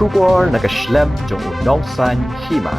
Shugor nakaslem jong unongsan Hima.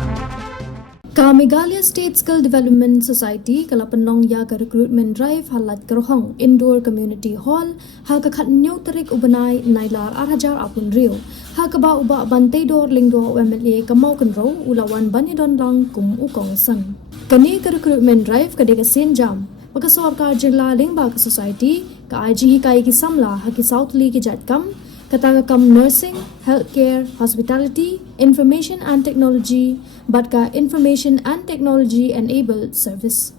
Ka Meghalaya State Skill Development Society kala penong ya ka recruitment drive halat kerhong indoor community hall ha ka khat new tarik ubanai nailar 8,000 apun rio ha ka ba uba bantai dor lingdo MLA ka Mawkynrew ulawan banidon lang kum ukong san kani ka recruitment drive ka de ka sen jam paka sarkar jilla ling ba ka society ka IG hi kai ki Samla ha ki South League ki jatkam kata kam nursing, healthcare, hospitality, information and technology, but ka information and technology enabled service.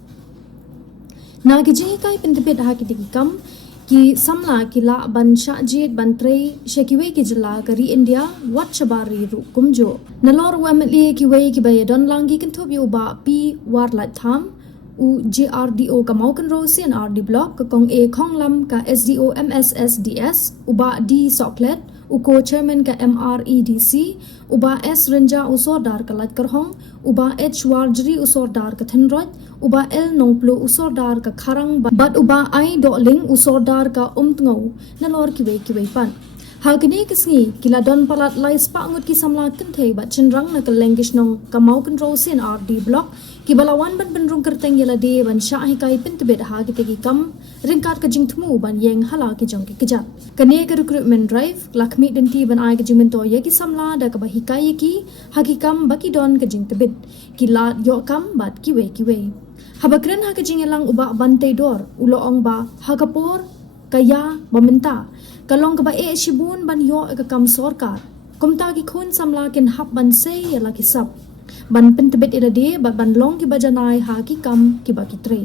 Na kijingi kai pentipit ha ki kam ki Samla ki la ban shajit ban trei shekiwe ki jila kari India wat shabari ru kumjo. Nalor wamli ki we ki bayadon langi kintup yu ba pi war lat tham u GRDO ka Mawkynrew C&Rd block ka kong A Khonglam ka SDO MSSDS uba D Soklet u co-chairman ka MREDC uba S Renja usordar ka lat karhong uba H Warjri usordar ka Thinrod uba L Nongplo usordar ka Kharang bat uba I Doling usordar ka Umtngau nalor kiwe pan Hagini kisngi kila don palat lai spangut ki Samla Kynthei bat Shynrang na ka language nong ka Mawkynrew C&Rd block ki balawan ban benrung kerteng yala de ban syahi kai pentebet ha ki tegi kam ringkat ka jingtmu ban yeng hala ki jong ki kejat kane ka recruitment drive lakmi denti ban ai ka jingmento ye ki Samla da ka bahikai ki haki kam baki don ka jingtebet ki la yo kam bat ki we habakren ha ka jingelang uba bantai dor uloong ba ha kapor kaya Bynta kalong ka ba e shibun ban yo ka kam sarkar kumta ki khun Samla kin hap ban sei yala ki sap ban pentebet ila de ban long ki bajanai ha ki kam ki ba ki tre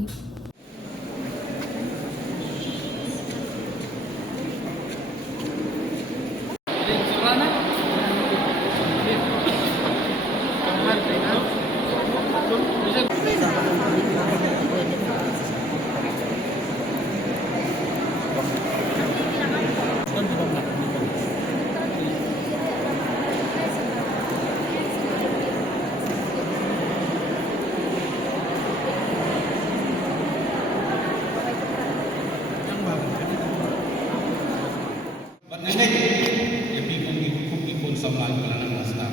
Ngut ya bi pun Samla kelangan nasna.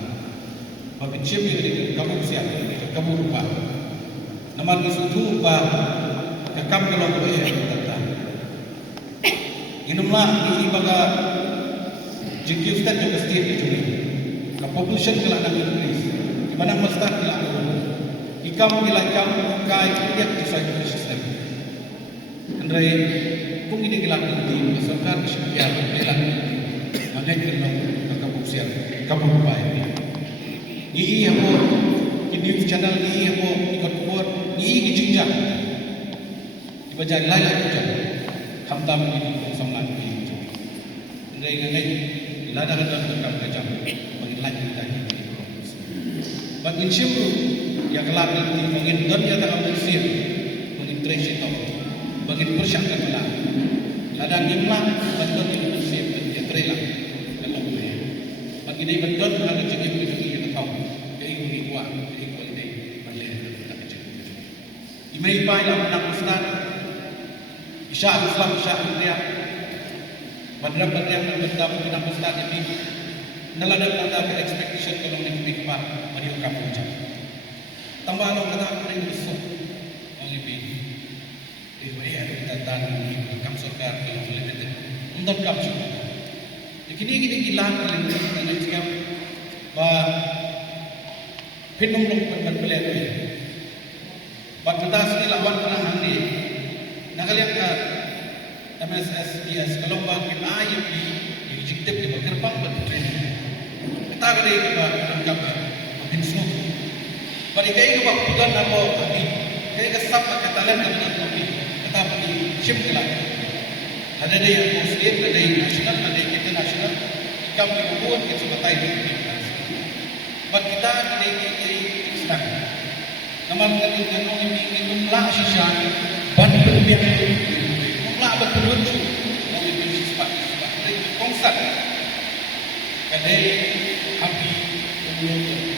Tapi Shim ini kamu siap, kamu lupa. Naman isutu ba kakam kalau ko ya tata. Inumlah di baga jingkif stat juga state itu ni. Ka population kelangan Inggris. Di mana mastar kelangan. Ikam ilakam kai tiap di cyber system. Andai kung ini kelangan di sarkar kesekian belan. Manai kenong kakabusian kabupai ni hamo ki news channel ni hamo ikut kuat ni kijinjak dibaca lai kijang hamtam ni Samla ni ngai lada kan kam kajam bagi lai kita bagi Shim yang kelak ni mungkin don ya tak bersih mungkin trace itu bagi persyakan kelak lada nimla bagi ni bersih dia trailer ini betul ada jenis kita tahu ke ini kuat ke ini boleh kita cek imai pai dalam nak ustaz isya Islam isya India bandar yang bertamu dengan ustaz ini nalada tanda ke expectation kalau lebih pak mari kamu ucap tambah lo kata beri besok lebih ada kita tanda ini kamu surga kalau lebih untuk kamu kini gilan dengan sikap ba pinung long pelet bat kita sini lawan pernah handi nakalian ka MSSDS kalau ba kita IMP executive di bergerbang bertraining kita kali ba angkap makin smooth bari kai ba bulan apa abi kai kesap ka talent dengan kopi kita pergi Shim kelan ada yang muslim ada yang nasional ada yang internasional ikam dibuat ke sebatai bagi kita kini sedang naman ngayon ganong ini lah sisya ban berbiak mula berturut mau ini sifat konstan kadai api kemudian